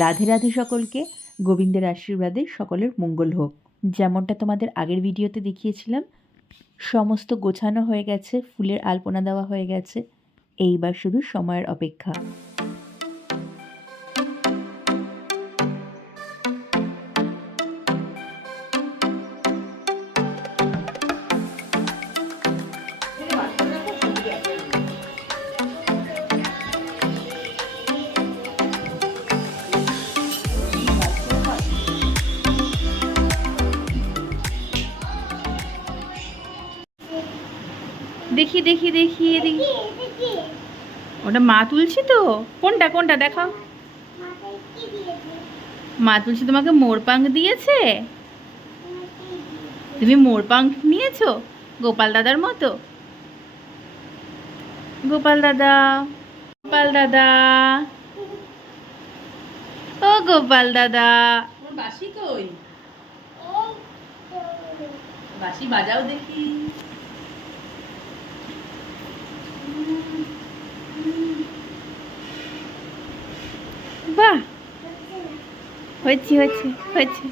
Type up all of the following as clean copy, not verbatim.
রাধে রাধে সকলকে। গোবিন্দের আশীর্বাদে সকলের মঙ্গল হোক। যেমনটা তোমাদের আগের ভিডিওতে দেখিয়েছিলাম, সমস্ত গোছানো হয়ে গেছে, ফুলের আলপনা দেওয়া হয়ে গেছে। এইবার শুধু সময়ের অপেক্ষা। দেখি দেখি দেখি দেখি, ওটা মা তুলছি তো। কোনটা কোনটা দেখাও। মা তুলছি তোমাকে মোরপাঙ্খ দিয়েছে। তুমি মোরপাঙ্খ নিয়েছো গোপাল দাদার মতো। গোপাল দাদা, গোপাল দাদা, ও গোপাল দাদা। বাঁশি কই? বাঁশি বাজাও দেখি। বাহ, হয়েছে হয়েছে হয়েছে।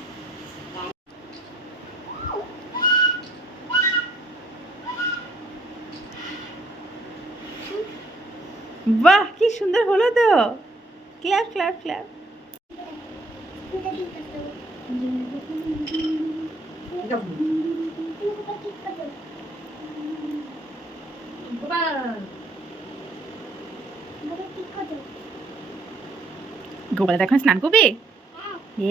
বাহ, কি সুন্দর হলো তো। Clap clap clap. গোপাল দাদা এখন স্নান করবে। এ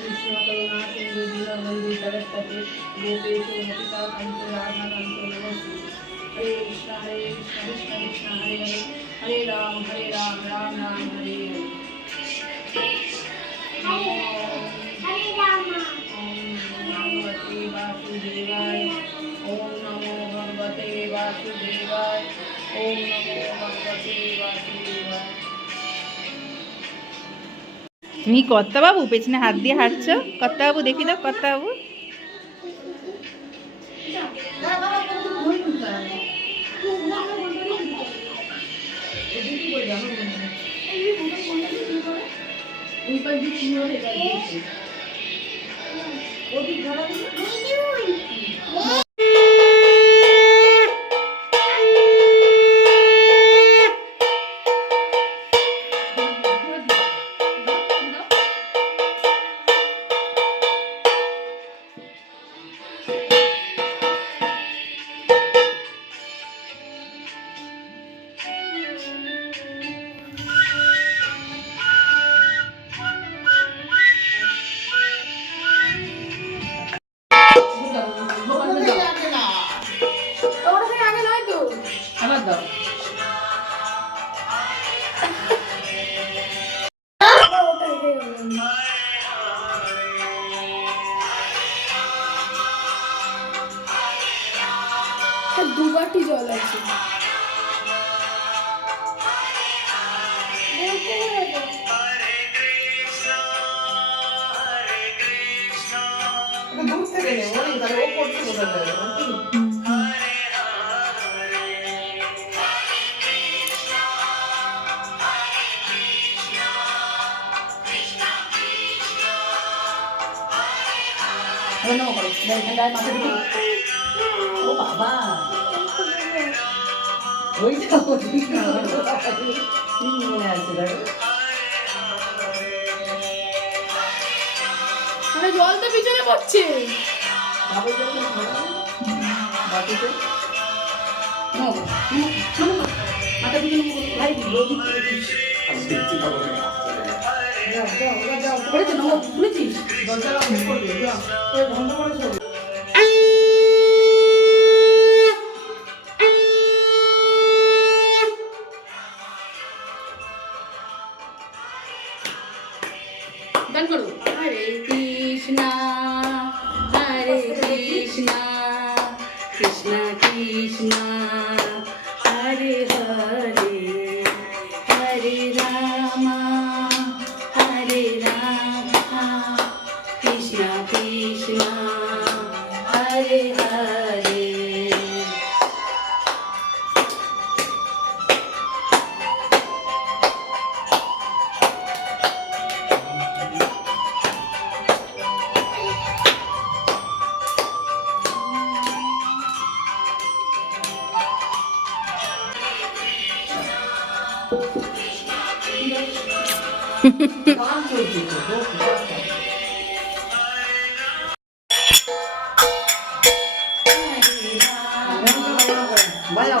कृष्ण करुणा सिंधु दीनबंधु सरस्वती गोपेशु गोपिका कांतो राधा कांतो नमस्ते। हरे कृष्ण कृष्ण कृष्ण हरे हरे, हरे राम राम राम हरे हरे। ओम नमो भगवते वासुदेवाय, ओम नमो भगवते वासुदेवाय। তুমি কর্তাবাবু পেছনে হাত দিয়ে হাঁটছো। কর্তাবাবু দেখি দাও, কর্তাবাবু। দুবারটি জল আছে। দূর থেকে নেব, তাহলে ও করছে বোঝা যাবে নাকি? ও বাবা, ওইটা মনে আছে জল তো পিছনে পড়ছে। हरे कृष्णा कृष्ण कृष्णा हरे हरे, हरे रामा গান চলছে তো, বাজাও বাজাও।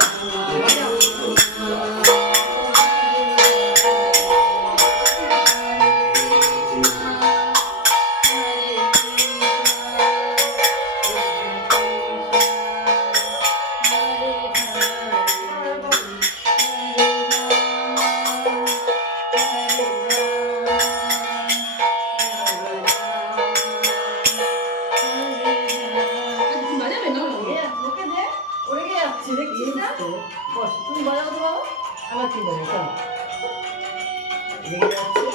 ওকে দে, ওরে গে যাচ্ছে দেখছিস না? বস, তুমি বাজাও তো বাবা, আমার ঠিক আছে, চলো। রেগে যাচ্ছে।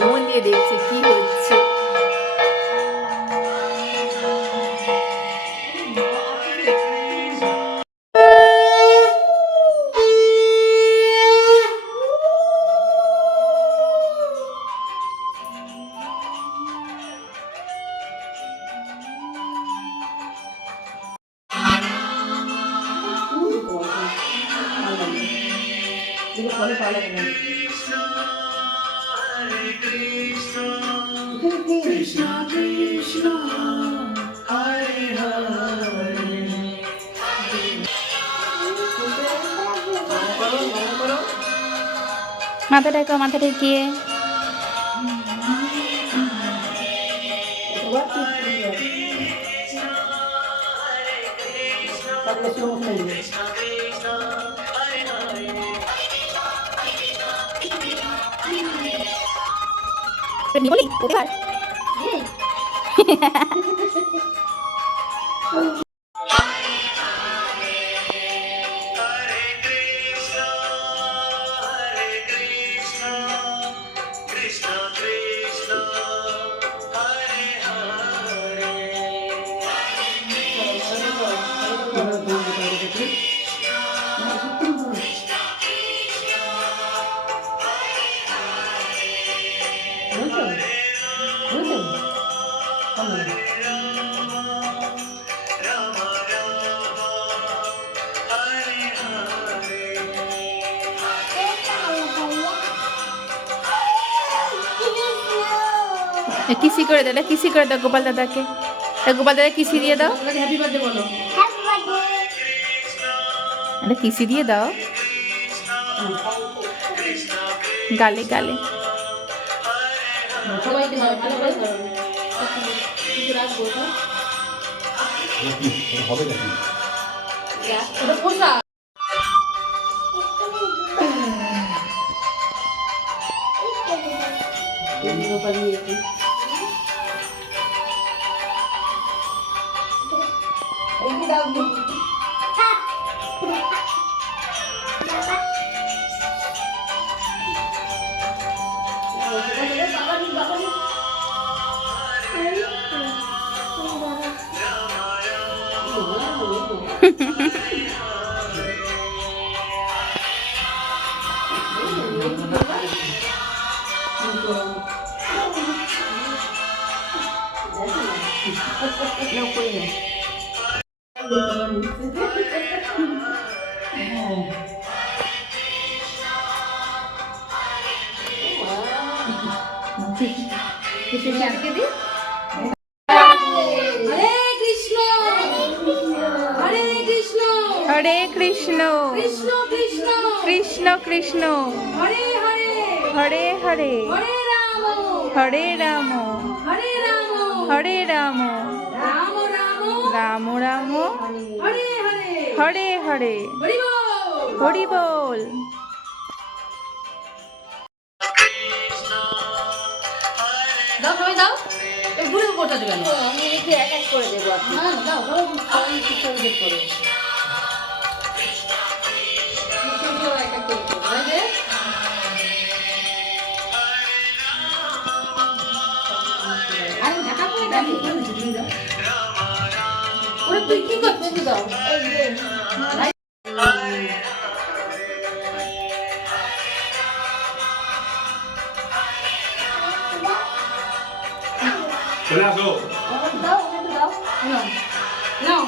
মন দিয়ে দেখছে কি হচ্ছে। কৃষ্ণ কৃষ্ণ হরে হরে। মাথাটাকে মাথা ঠেকিয়ে বলি এবার কিসি করে দাও, কিসি করে দাও গোপাল দাদাকে। গোপাল দাদা কিসি দিয়ে দাও। হ্যাপি বার্থডে বলো। একটা কিসি দিয়ে দাও, গালে গালে। সবাইকে দাও, ভালো করে ধরো। কিছু রাখবো তো? হবে নাকি? ওটা পোষা। এগুলো পালিয়েছি। এই দাও দেখি। হরে কৃষ্ণ হরে কৃষ্ণ হরে কৃষ্ণ কৃষ্ণ কৃষ্ণ কৃষ্ণ কৃষ্ণ হরে হরে হরে হরে হরে রাম হরে রাম হরে রাম হরে রাম রাম রাম রাম রাম হরে হরে হরে হরে হরি বল হরি বল। দাও সবাই দাও এই ঘুরে বসা দেবে না আমি একটু এক এক করে দেবো না না দাও সবাই একটু করে করো এক এক করে করো এই যে আরে ঢাকা করে দাও ওরে তুই কি করছিস দাও এই যে চলে আসো। দাও দাও নাও নাও